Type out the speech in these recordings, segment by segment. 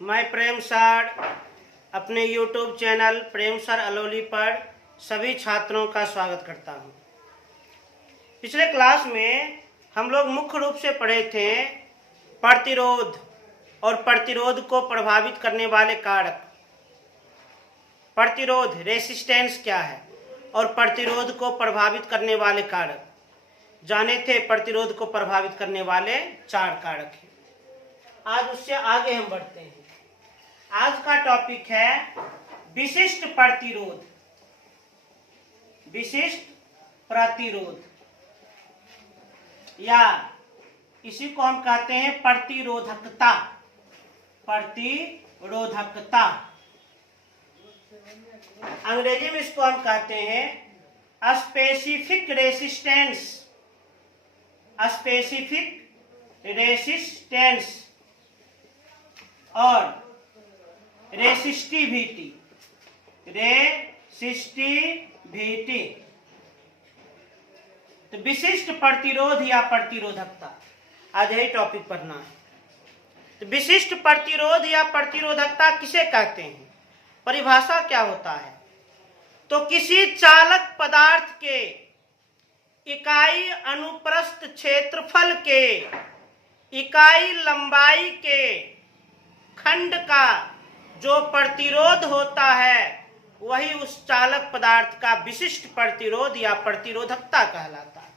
मैं प्रेम सर अपने YouTube channel प्रेम sir Alauli पर सभी छात्रों का स्वागत करता हूं। पिछले क्लास में हम लोग मुख्य रूप से पढ़े थे प्रतिरोध और प्रतिरोध को प्रभावित करने वाले कारक। प्रतिरोध रेसिस्टेंस क्या है और प्रतिरोध को प्रभावित करने वाले कारक जाने थे। प्रतिरोध को प्रभावित करने वाले 4 कारक हैं। आज उससे आगे हम बढ़ते हैं। आज का टॉपिक है विशिष्ट प्रतिरोध। विशिष्ट प्रतिरोध या इसी को हम कहते हैं प्रतिरोधकता। प्रतिरोधकता अंग्रेजी में इसको हम कहते हैं स्पेसिफिक रेसिस्टेंस। स्पेसिफिक रेसिस्टेंस और रेसिस्टिविटी। रेसिस्टिविटी तो विशिष्ट प्रतिरोध या प्रतिरोधकता, आज यही टॉपिक पढ़ना है। तो विशिष्ट प्रतिरोध या प्रतिरोधकता किसे कहते हैं, परिभाषा क्या होता है? तो किसी चालक पदार्थ के इकाई अनुप्रस्थ क्षेत्रफल के इकाई लंबाई के खंड का जो प्रतिरोध होता है वही उस चालक पदार्थ का विशिष्ट प्रतिरोध या प्रतिरोधकता कहलाता है।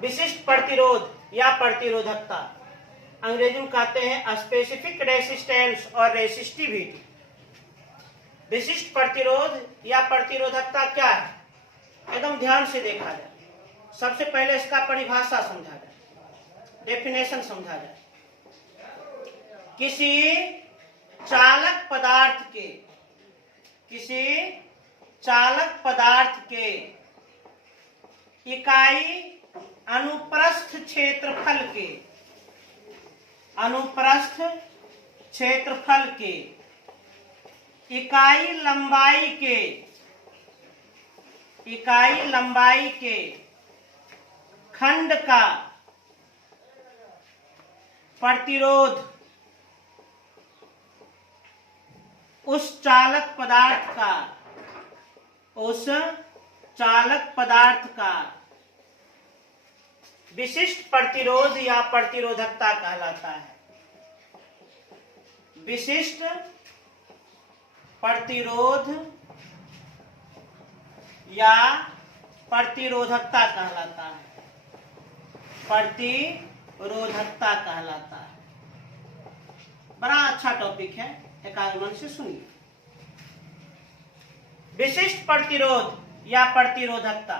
विशिष्ट प्रतिरोध या प्रतिरोधकता अंग्रेजी में कहते हैं स्पेसिफिक रेसिस्टेंस और रेसिस्टिविटी। विशिष्ट प्रतिरोध या प्रतिरोधकता क्या है, एकदम ध्यान से देखा जाए। सबसे पहले इसका परिभाषा समझा जाए, डेफिनेशन समझा जाए। किसी चालक पदार्थ के इकाई अनुप्रस्थ क्षेत्रफल के इकाई लंबाई के खंड का प्रतिरोध उस चालक पदार्थ का विशिष्ट प्रतिरोध या प्रतिरोधकता कहलाता है। विशिष्ट प्रतिरोध या प्रतिरोधकता कहलाता है। प्रतिरोधकता कहलाता है। बड़ा अच्छा टॉपिक है, एकाग्र मन से सुनिए। विशिष्ट प्रतिरोध या प्रतिरोधकता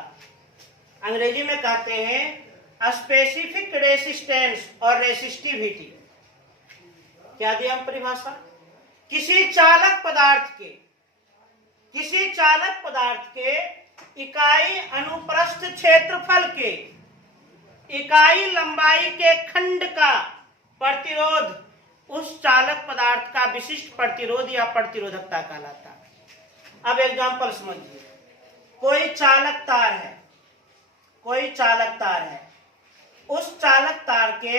अंग्रेजी में कहते हैं स्पेसिफिक रेसिस्टेंस और रेसिस्टिविटी। क्या दिया हम परिभाषा? किसी चालक पदार्थ के इकाई अनुप्रस्थ क्षेत्रफल के इकाई लंबाई के खंड का प्रतिरोध उस चालक पदार्थ का विशिष्ट प्रतिरोध या प्रतिरोधकता कहलाता है। अब एग्जांपल समझिए। कोई चालक तार है। उस चालक तार के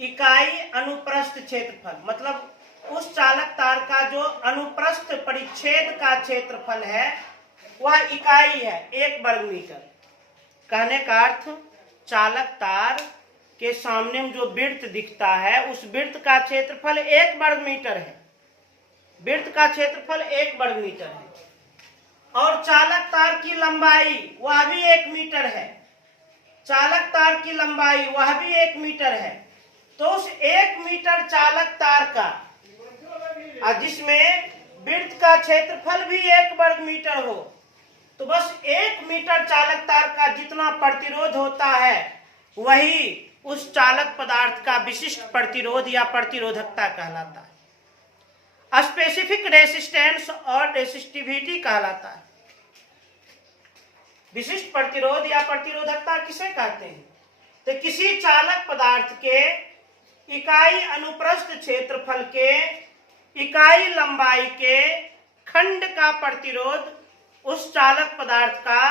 इकाई अनुप्रस्थ क्षेत्रफल, मतलब उस चालक तार का जो अनुप्रस्थ परिच्छेद का क्षेत्रफल है वह इकाई है 1 वर्ग मीटर। कहने का अर्थ चालक तार के सामने में जो वृत्त दिखता है उस वृत्त का क्षेत्रफल 1 वर्ग मीटर है। वृत्त का क्षेत्रफल 1 वर्ग मीटर है और चालक तार की लंबाई वह भी 1 मीटर है। चालक तार की लंबाई वह भी 1 मीटर है। तो उस 1 मीटर चालक तार का, जिसमें वृत्त का क्षेत्रफल भी 1 वर्ग मीटर हो, तो बस 1 मीटर चालक तार का जितना प्रतिरोध होता है वही उस चालक पदार्थ का विशिष्ट प्रतिरोध या प्रतिरोधकता कहलाता है। स्पेसिफिक रेसिस्टेंस और रेसिस्टिविटी कहलाता है। विशिष्ट प्रतिरोध या प्रतिरोधकता किसे कहते हैं? तो किसी चालक पदार्थ के इकाई अनुप्रस्थ क्षेत्रफल के इकाई लंबाई के खंड का प्रतिरोध उस चालक पदार्थ का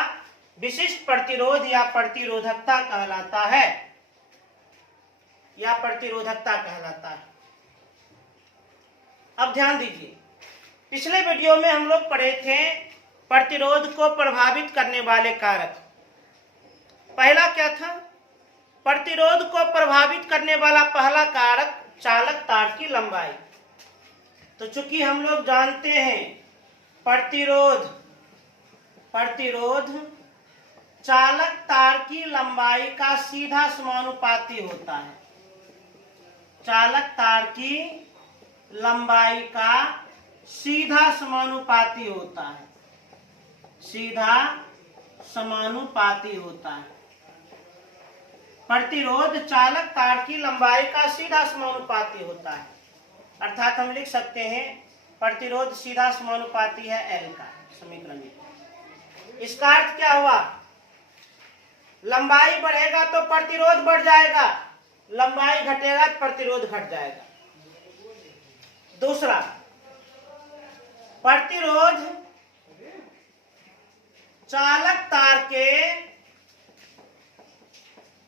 विशिष्ट प्रतिरोध या प्रतिरोधकता कहलाता है। अब ध्यान दीजिए, पिछले वीडियो में हम लोग पढ़े थे प्रतिरोध को प्रभावित करने वाले कारक। पहला क्या था? प्रतिरोध को प्रभावित करने वाला पहला कारक चालक तार की लंबाई। तो चूंकि हम लोग जानते हैं प्रतिरोध चालक तार की लंबाई का सीधा समानुपाती होता है। चालक तार की लंबाई का सीधा समानुपाती होता है, सीधा समानुपाती होता है। प्रतिरोध चालक तार की लंबाई का सीधा समानुपाती होता है, अर्थात हम लिख सकते हैं प्रतिरोध सीधा समानुपाती है L का, समीकरण में। इसका अर्थ क्या हुआ? लंबाई बढ़ेगा तो प्रतिरोध बढ़ जाएगा, लंबाई घटेगा तो प्रतिरोध घट जाएगा। दूसरा, प्रतिरोध चालक तार के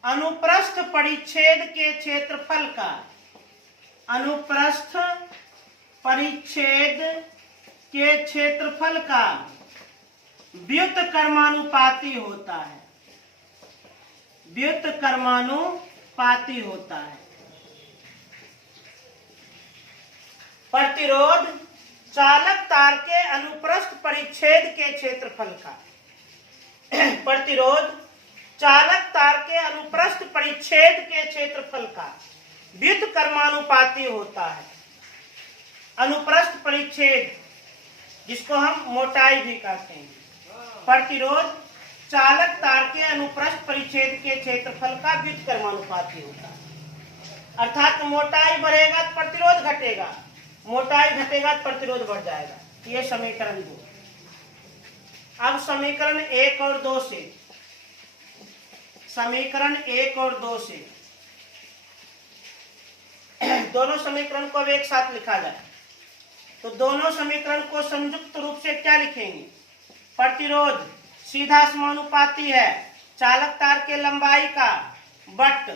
अनुप्रस्थ परिच्छेद के क्षेत्रफल का, अनुप्रस्थ परिच्छेद के क्षेत्रफल का व्युत्क्रमानुपाती होता है, व्युत्क्रमानुपाती होता है। प्रतिरोध चालक तार के अनुप्रस्थ परिच्छेद के क्षेत्रफल का, प्रतिरोध चालक तार के अनुप्रस्थ परिच्छेद के क्षेत्रफल का व्युत्क्रमानुपाती होता है। अनुप्रस्थ परिच्छेद, जिसको हम मोटाई भी कहते हैं, प्रतिरोध चालक तार के अनुप्रस्थ परिच्छेद के क्षेत्रफल का व्युत्क्रमानुपाती होता है। अर्थात मोटाई बढ़ेगा तो प्रतिरोध घटेगा, मोटाई घटेगा तो प्रतिरोध बढ़ जाएगा। ये समीकरण 2। अब समीकरण 1 और 2 से, समीकरण 1 और 2 से दोनों समीकरण को अब एक साथ लिखा जाए तो दोनों समीकरण को संयुक्त रूप से क्या लिखेंगे? प्रतिरोध सीधा समानुपाती है चालक तार के लंबाई का, बट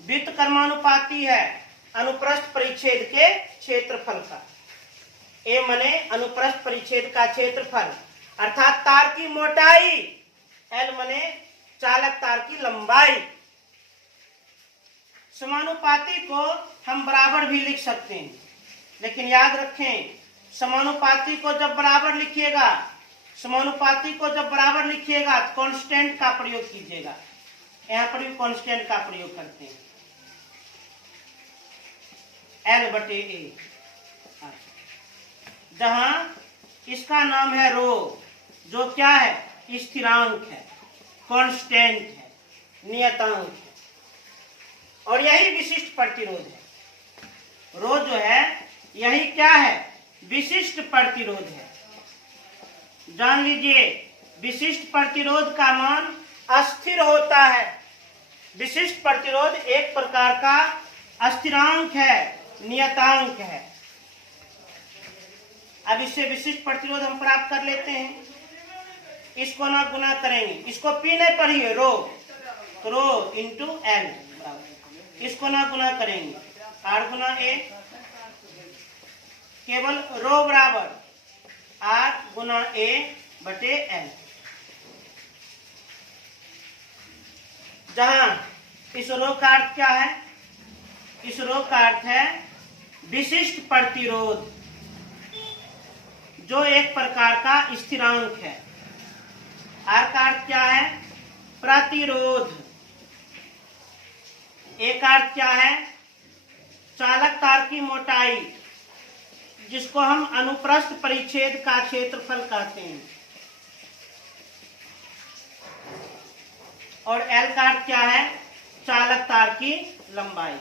व्युत्क्रमानुपाती है अनुप्रस्थ परिच्छेद के क्षेत्रफल का। ए मने अनुप्रस्थ परिच्छेद का क्षेत्रफल, अर्थात तार की मोटाई। एल मने चालक तार की लंबाई। समानुपाती को हम बराबर भी लिख सकते हैं, लेकिन याद रखें समानुपाती को जब बराबर लिखिएगा, समानुपाती को जब बराबर लिखिएगा तो कांस्टेंट का प्रयोग कीजिएगा। यहाँ पर भी कांस्टेंट का प्रयोग करते हैं, L/A, जहां इसका नाम है रो, जो क्या है? स्थिरांक है, कांस्टेंट है, नियतांक है। और यही विशिष्ट प्रतिरोध है। रो जो है यही क्या है? विशिष्ट प्रतिरोध है। जान लीजिए, विशिष्ट प्रतिरोध का मान अस्थिर होता है। विशिष्ट प्रतिरोध एक प्रकार का स्थिरांक है, नियतांक है। अब इससे विशिष्ट प्रतिरोध हम प्राप्त कर लेते हैं। इसको ना गुना करेंगे, इसको P नहीं पढ़िए, रो इंटू L, इसको ना गुना करेंगे, R गुना A, केवल रो बराबर R गुना A बटे L। जहां इस रो का अर्थ क्या है? इस रो का अर्थ है विशिष्ट प्रतिरोध, जो एक प्रकार का स्थिरांक है। आर का अर्थ क्या है? प्रतिरोध। ए का अर्थ क्या है? चालक तार की मोटाई, जिसको हम अनुप्रस्थ परिच्छेद का क्षेत्रफल कहते हैं। और एल का अर्थ क्या है? चालक तार की लंबाई।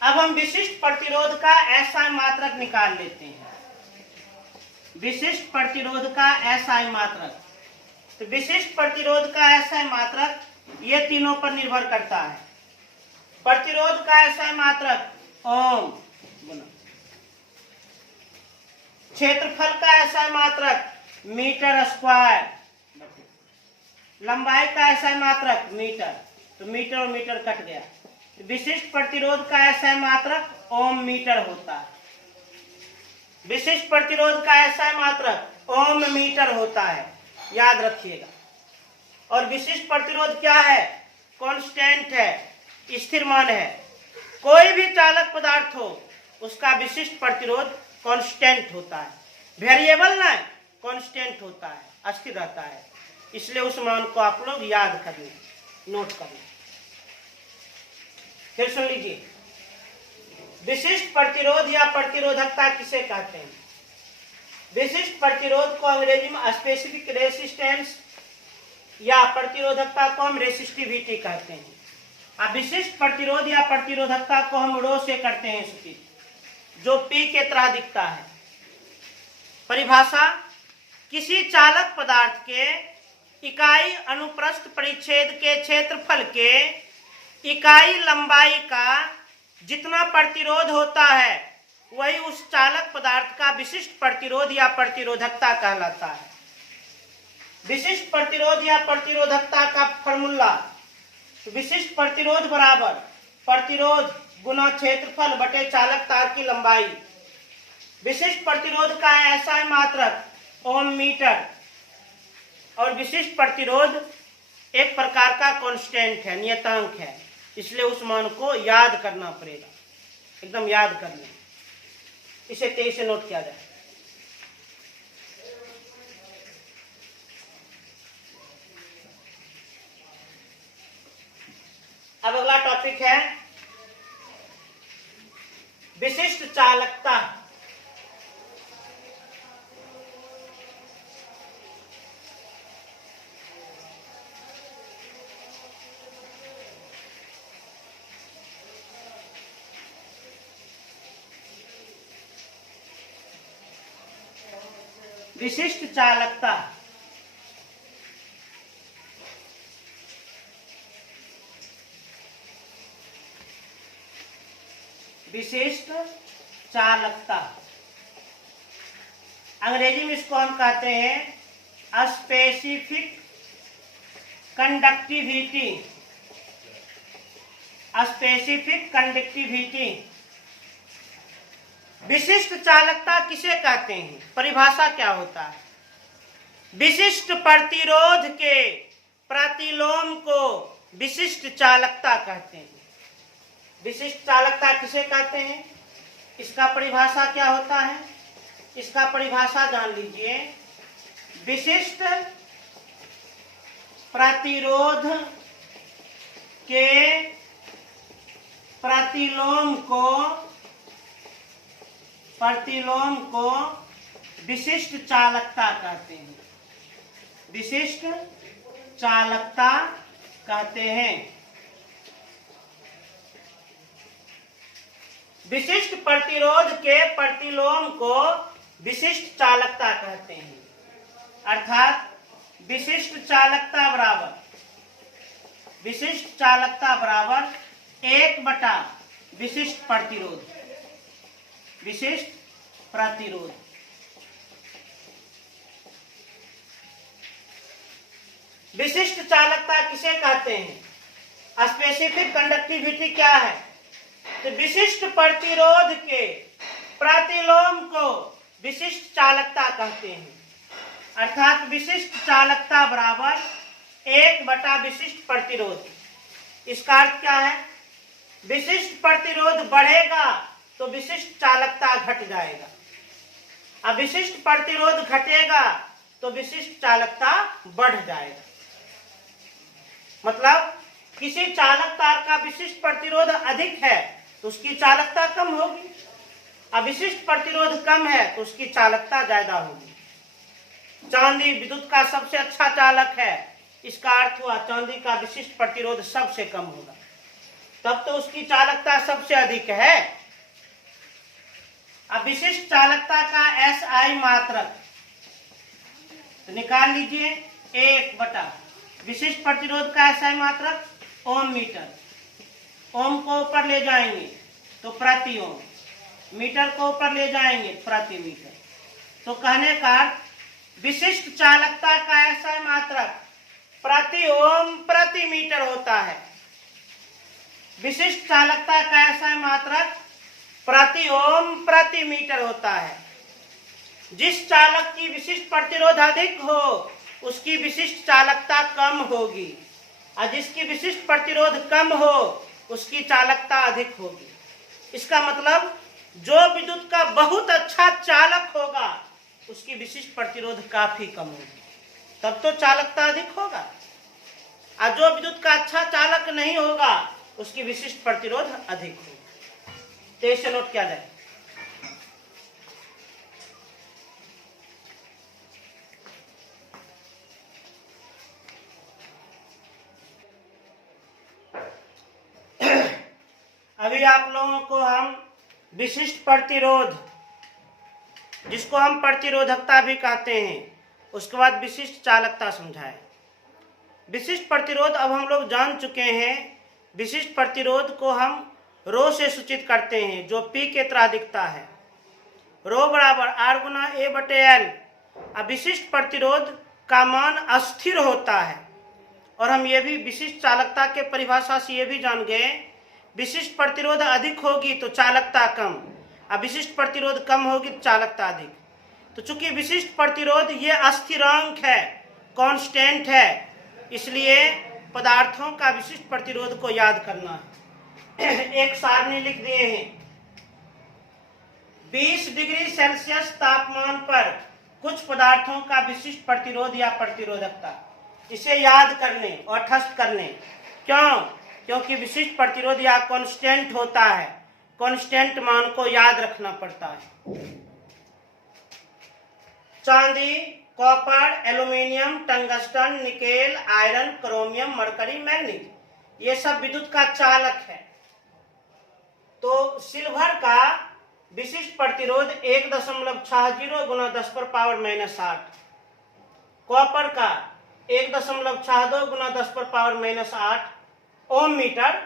अब हम विशिष्ट प्रतिरोध का एसआई मात्रक निकाल लेते हैं। विशिष्ट प्रतिरोध का एसआई मात्रक, तो विशिष्ट प्रतिरोध का एसआई मात्रक ये तीनों पर निर्भर करता है। प्रतिरोध का एसआई मात्रक ओम, क्षेत्रफल का एसआई मात्रक मीटर स्क्वायर, लंबाई का एसआई मात्रक मीटर। तो मीटर और मीटर कट गया। विशिष्ट प्रतिरोध का ऐसा मात्रक ओम मीटर होता है। विशिष्ट प्रतिरोध का ऐसा मात्रक ओम मीटर होता है, याद रखिएगा। और विशिष्ट प्रतिरोध क्या है? कांस्टेंट है, स्थिर मान है। कोई भी चालक पदार्थ हो उसका विशिष्ट प्रतिरोध कांस्टेंट होता है, वेरिएबल ना, कांस्टेंट होता है, अस्थिर रहता है। इसलिए उस मान को आप लोग याद कर लें, नोट कर लें। फिर सुन लीजिए, विशिष्ट प्रतिरोध या प्रतिरोधकता किसे कहते हैं? विशिष्ट प्रतिरोध को अंग्रेजी में स्पेसिफिक रेसिस्टेंस या प्रतिरोधकता को हम रेसिस्टिविटी कहते हैं। अब विशिष्ट प्रतिरोध या प्रतिरोधकता को हम रो से करते हैं सूचित, जो पी के तरह दिखता है। परिभाषा: किसी चालक पदार्थ के इकाई अनुप्रस्थ परिच्छेद के क्षेत्रफल के इकाई लंबाई का जितना प्रतिरोध होता है वही उस चालक पदार्थ का विशिष्ट प्रतिरोध या प्रतिरोधकता कहलाता है। विशिष्ट प्रतिरोध या प्रतिरोधकता का फॉर्मूला: विशिष्ट प्रतिरोध बराबर प्रतिरोध गुना क्षेत्रफल बटे चालक तार की लंबाई। विशिष्ट प्रतिरोध का ऐसा मात्रक ओम मीटर। और विशिष्ट प्रतिरोध एक प्रकार का कांस्टेंट है, नियतांक है, इसलिए उस मान को याद करना पड़ेगा, एकदम याद कर लें। इसे तेज से नोट किया जाए। अब अगला टॉपिक है विशिष्ट चालकता। विशिष्ट चालकता विशिष्ट चालकता अंग्रेजी में इसको हम कहते हैं स्पेसिफिक कंडक्टिविटी। Specific conductivity. विशिष्ट चालकता किसे कहते हैं? परिभाषा क्या होता है? विशिष्ट प्रतिरोध के प्रतिलोम को विशिष्ट चालकता कहते हैं। विशिष्ट चालकता किसे कहते हैं? इसका परिभाषा क्या होता है? इसका परिभाषा जान लीजिए। विशिष्ट प्रतिरोध के प्रतिलोम को विशिष्ट चालकता कहते हैं। विशिष्ट चालकता कहते हैं। विशिष्ट प्रतिरोध के प्रतिलोम को विशिष्ट चालकता कहते हैं। अर्थात विशिष्ट चालकता बराबर 1/, विशिष्ट प्रतिरोध। विशिष्ट प्रतिरोध। विशिष्ट चालकता किसे कहते हैं? स्पेसिफिक कंडक्टिविटी क्या है? तो विशिष्ट प्रतिरोध के प्रतिलोम को विशिष्ट चालकता कहते हैं। अर्थात विशिष्ट चालकता बराबर 1/, विशिष्ट प्रतिरोध। इसका अर्थ क्या है? विशिष्ट प्रतिरोध बढ़ेगा तो विशिष्ट चालकता घट जाएगा, अब विशिष्ट प्रतिरोध घटेगा तो विशिष्ट चालकता बढ़ जाएगा। मतलब किसी चालक तार का विशिष्ट प्रतिरोध अधिक है तो उसकी चालकता कम होगी, अब विशिष्ट प्रतिरोध कम है तो उसकी चालकता ज्यादा होगी। चांदी विद्युत का सबसे अच्छा चालक है, इसका अर्थ हुआ चांदी का विशिष्ट प्रतिरोध सबसे कम होगा, तब तो उसकी चालकता सबसे अधिक है। अब विशिष्ट चालकता का SI मात्रक तो निकाल लीजिए 1/, विशिष्ट प्रतिरोध का SI मात्रक ओम मीटर। ओम को ऊपर ले जाएंगे तो प्रति ओम, मीटर को ऊपर ले जाएंगे प्रति मीटर। तो कहने का विशिष्ट चालकता का SI मात्रक प्रति ओम प्रति मीटर होता है। विशिष्ट चालकता का ऐसा मात्रक प्रति ओम प्रति मीटर होता है। जिस चालक की विशिष्ट प्रतिरोध अधिक हो उसकी विशिष्ट चालकता कम होगी, और जिसकी विशिष्ट प्रतिरोध कम हो उसकी चालकता अधिक होगी। इसका मतलब जो विद्युत का बहुत अच्छा चालक होगा उसकी विशिष्ट प्रतिरोध काफी कम होगी, तब तो चालकता अधिक होगा। और जो विद्युत का अच्छा चालक नहीं होगा उसकी विशिष्ट प्रतिरोध अधिक होगी। तो इसे नोट किया जाए। अभी आप लोगों को हम विशिष्ट प्रतिरोध, जिसको हम प्रतिरोधकता भी कहते हैं, उसके बाद विशिष्ट चालकता समझाएं। विशिष्ट प्रतिरोध अब हम लोग जान चुके हैं। विशिष्ट प्रतिरोध को हम रो से सूचित करते हैं, जो पी के तरह दिखता है। रो बराबर आर गुना ए बटे एल। अब विशिष्ट प्रतिरोध का मान अस्थिर होता है। और हम ये भी विशिष्ट चालकता के परिभाषा से ये भी जान गए, विशिष्ट प्रतिरोध अधिक होगी तो चालकता कम, अब विशिष्ट प्रतिरोध कम होगी तो चालकता अधिक। तो चूंकि विशिष्ट प्रतिरोध ये अस्थिरांक है, कांस्टेंट है, इसलिए पदार्थों का विशिष्ट प्रतिरोध को याद करना है। एक सारणी लिख दिए हैं। 20 डिग्री सेल्सियस तापमान पर कुछ पदार्थों का विशिष्ट प्रतिरोध या प्रतिरोधकता, इसे याद कर लें और ठस्त कर लें। क्यों? क्योंकि विशिष्ट प्रतिरोध या कांस्टेंट होता है, कांस्टेंट मान को याद रखना पड़ता है। चांदी, copper, aluminium, tungsten, nickel, iron, chromium, mercury, manganese, ये सब विद्युत का चालक है। तो सिल्वर का विशिष्ट प्रतिरोध 1.60 गुना 10 पर पावर -8, कॉपर का 1.62 गुना 10 पर पावर -8 ओम मीटर,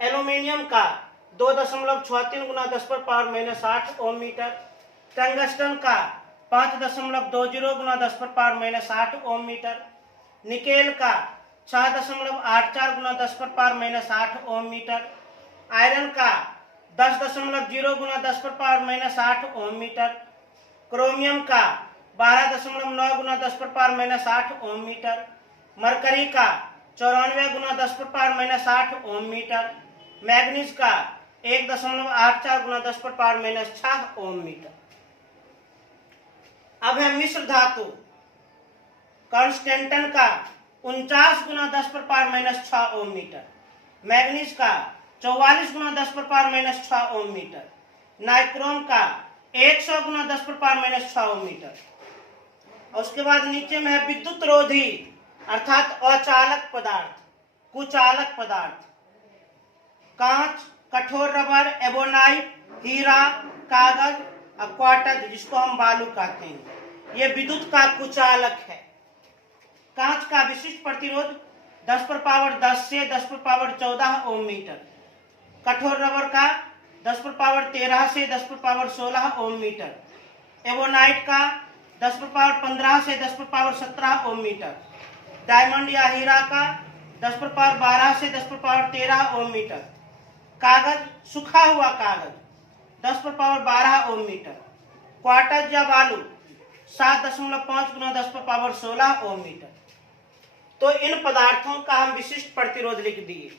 एल्यूमिनियम का 2.63 गुना 10 पर पावर -8 ओम मीटर, टंगस्टन का 5.20 गुना 10 पर पावर -8 ओम मीटर, निकेल का 6.84 गुना 10 पर पावर -8 ओम मीटर, आयरन का 10.0 गुना 10 पर पावर -8 ओम मीटर, क्रोमियम का 12.9 गुना 10 पर पावर -8 ओम मीटर, मरकरी का 94 गुना 10 पर पावर -8 ओम मीटर, मैग्नीज का 1.84 गुना 10 पर पावर -6 ओम मीटर। अब है मिश्र धातु, कांस्टेंटन का 49 गुना 10 पर पावर -6 ओम मीटर, मैग्नीज का 44 गुना 10 पर पावर -6 ओम मीटर, नाइक्रोम का 100 गुना 10 पर पावर -6 ओम मीटर। और उसके बाद नीचे में है विद्युत रोधी अर्थात अचालक पदार्थ, कुचालक पदार्थ, कांच, कठोर रबर, एबोनाइट, हीरा, कागज, क्वार्ट्ज, जिसको हम बालू कहते हैं, ये विद्युत का कुचालक है। कांच का विशिष्ट प्रतिरोध 10 पर पावर 10 से 10 पर पावर 14 ओम मीटर, कठोर रबर का 10 पर पावर 13 से 10 पर पावर 16 ओम मीटर, एबोनाइट का 10 पर पावर 15 से 10 पर पावर 17 ओम मीटर, डायमंड या हीरा का 10 पर पावर 12 से 10 पर पावर 13 ओम मीटर, कागज, सूखा हुआ कागज 10 पर पावर 12 ओम मीटर, क्वार्ट्ज या बालू 7.5 गुना 10 पर पावर 16 ओम मीटर। तो इन पदार्थों का हम विशिष्ट प्रतिरोध लिख दिए।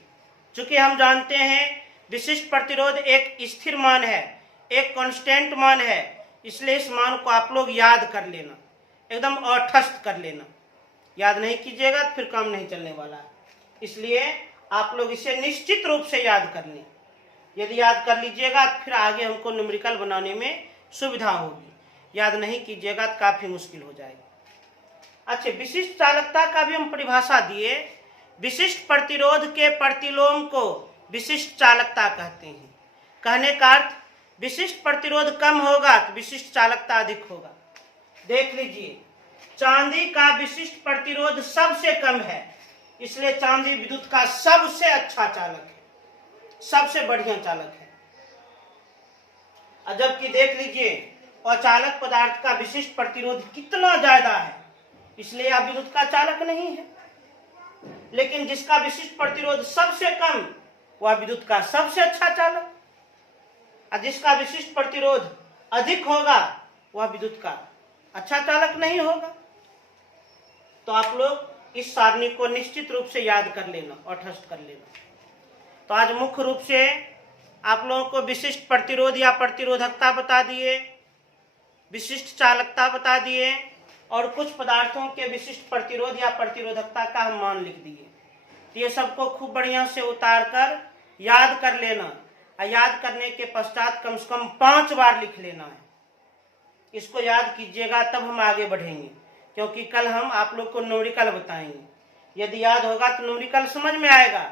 चूंकि हम जानते हैं विशिष्ट प्रतिरोध एक स्थिर मान है, एक कांस्टेंट मान है, इसलिए इस मान को आप लोग याद कर लेना, एकदम अठस्त कर लेना। याद नहीं कीजिएगा तो फिर काम नहीं चलने वाला है, इसलिए आप लोग इसे निश्चित रूप से याद कर लें। यदि याद कर लीजिएगा तो फिर आगे हमको न्यूमेरिकल बनाने में सुविधा होगी। याद नहीं कीजिएगा तो काफी मुश्किल हो जाएगी। अच्छा, विशिष्ट चालकता का भी हम परिभाषा दिए। विशिष्ट प्रतिरोध के प्रतिलोम को विशिष्ट चालकता कहते हैं। कहने का अर्थ विशिष्ट प्रतिरोध कम होगा तो विशिष्ट चालकता अधिक होगा। देख लीजिए, चांदी का विशिष्ट प्रतिरोध सबसे कम है, इसलिए चांदी विद्युत का सबसे अच्छा चालक है, सबसे बढ़िया चालक है। और जबकि देख लीजिए अचालक पदार्थ का विशिष्ट प्रतिरोध कितना ज्यादा है, इसलिए यह विद्युत का चालक नहीं है। लेकिन जिसका विशिष्ट प्रतिरोध सबसे कम वह विद्युत का सबसे अच्छा चालक, और जिसका विशिष्ट प्रतिरोध अधिक होगा वह विद्युत का अच्छा चालक नहीं होगा। तो आप लोग इस सारणी को निश्चित रूप से याद कर लेना और ठस्त कर लेना। तो आज मुख्य रूप से आप लोगों को विशिष्ट प्रतिरोध या प्रतिरोधकता बता दिए, विशिष्ट चालकता बता दिए, और कुछ पदार्थों के विशिष्ट प्रतिरोध या प्रतिरोधकता का हम मान लिख दिए। तो ये सबको खूब बढ़िया से उतार कर याद कर लेना, और याद करने के पश्चात कम से कम 5 बार लिख लेना है। इसको याद कीजिएगा, तब हम आगे बढ़ेंगे, क्योंकि कल हम आप लोग को न्यूमेरिकल बताएंगे। यदि याद होगा तो न्यूमेरिकल समझ में आएगा,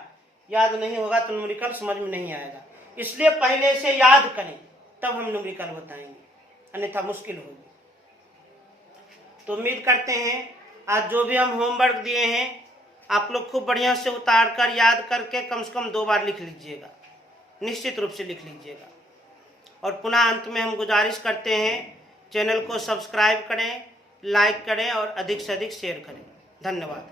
याद नहीं होगा तो न्यूमेरिकल समझ में नहीं आएगा। इसलिए पहले से याद करें, तब हम न्यूमेरिकल बताएंगे, अन्यथा मुश्किल होगी। तो उम्मीद करते हैं आज जो भी हम होमवर्क दिए हैं आप लोग खूब बढ़िया से उतार कर याद करके कम से कम 2 बार लिख लीजिएगा, निश्चित रूप से लिख लीजिएगा। और पुनः अंत में हम गुजारिश करते हैं, चैनल को सब्सक्राइब करें, लाइक करें और अधिक से अधिक शेयर करें। धन्यवाद।